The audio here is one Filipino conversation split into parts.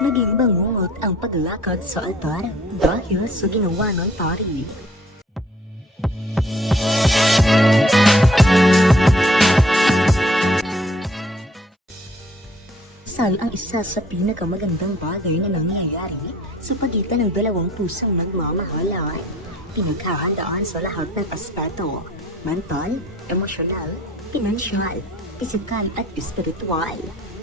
Naging bangungot ang paglakad sa altar dahil sa ginawa ng pari. Kasal ang isa sa pinakamagandang bagay na nangyayari sa pagitan ng dalawang pusong nagmamahalan. Pinaghahandaan sa lahat ng aspeto: mental, emosyonal, pinansyal, pisikal at espiritual.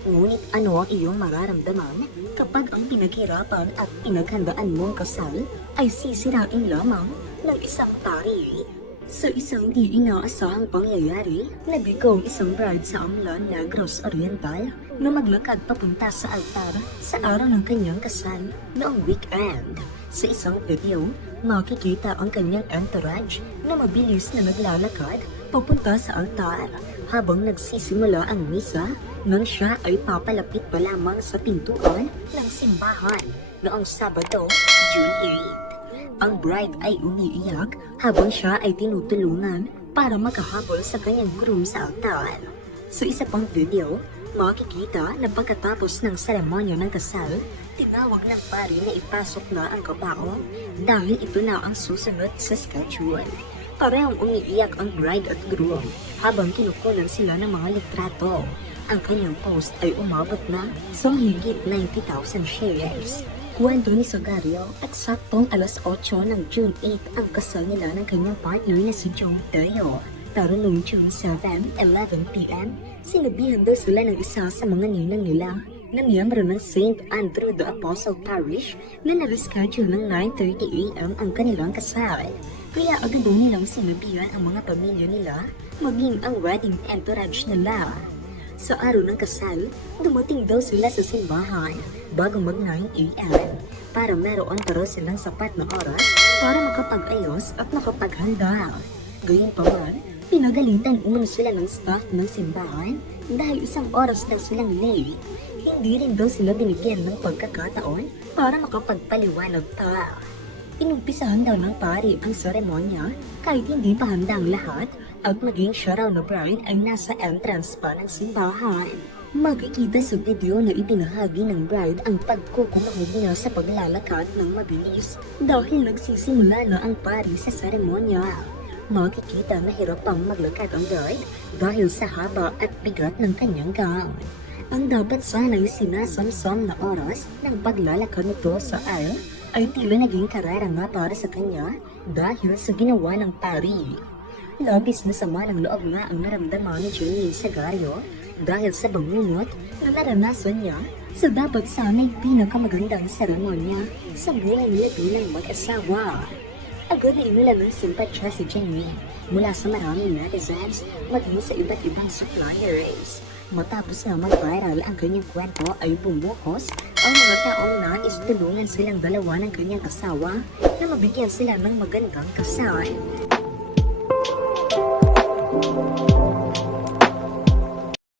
Ngunit ano ang iyong mararamdaman kapag ang pinaghirapan at pinaghandaan mong kasal ay sisirain lamang ng isang pari? Sa isang di inaasahang pangyayari, nabigo ang isang bride sa Amlan, Negros Oriental na maglakad papunta sa altar sa araw ng kanyang kasal noong weekend. Sa isang video, makikita ang kanyang entourage na mabilis na naglalakad papunta sa altar habang nagsisimula ang misa nang siya ay papalapit pa lamang sa pintuan ng simbahan noong Sabado, June 8. Ang bride ay umiiyak habang siya ay tinutulungan para makahabol sa kanyang groom sa altar. Sa isa pang video, makikita na pagkatapos ng seremonya ng kasal, tinawag ng pari na ipasok na ang kabao dahil ito na ang susunod sa schedule. Parehong umiiyak ang bride at groom habang kinukunan sila ng mga litrato. Ang kanyang post ay umabot na sa higit 90,000 shares. Kwento ni Sagario, eksaktong alas 8 ng June 8 ang kasal nila ng kanyang partner na si Joe Teo. Pero noong June 7, 11 p.m., sinabihan daw sila ng isa sa mga ninang nila na miyembro ng St. Andrew the Apostle Parish na na-reschedule ng 9:30 a.m. ang kanilang kasal. Kaya agad daw nilang sinabihan ang mga pamilya nila maging ang wedding entourage nila. Sa araw ng kasal, dumating daw sila sa simbahan bago mag 9 a.m. para meron pero silang sapat na oras para makapag-ayos at makapaghanda. Gayunpaman, pinagalitan umano sila ng staff ng simbahan dahil isang oras na silang late. Hindi rin daw sila binigyan ng pagkakataon para makapagpaliwanag pa. Inumpisahan daw ng pari ang seremonya kahit hindi pa handa ang lahat at maging siya raw na bride ay nasa entrance pa ng simbahan. Makikita sa video na ibinahagi ng bride ang pagkukumahog niya sa paglalakad ng mabilis dahil nagsisimula na ang pari sa seremonya. Makikita na hirap pang maglakad ang bride dahil sa haba at bigat ng kanyang gown. Ang dapat sana'y sinasamsam na oras ng paglalakad nito sa aisle ay tila naging karera nga para sa kanya dahil sa ginawa ng pari. Labis na sama ng loob nga ang naramdaman ni Janine Sagario dahil sa bangungot na naranasan niya sa dapat sana'y pinakamagandang seremonya sa buhay nila bilang mag-asawa. Agad na inulan ng simpatya si Janine mula sa maraming netizens maging sa iba't ibang suppliers. Matapos na mag-viral ang kanyang kwento ay bumuhos ang mga taong nais tulungan silang dalawa ng kanyang asawa na mabigyan sila ng magandang kasal.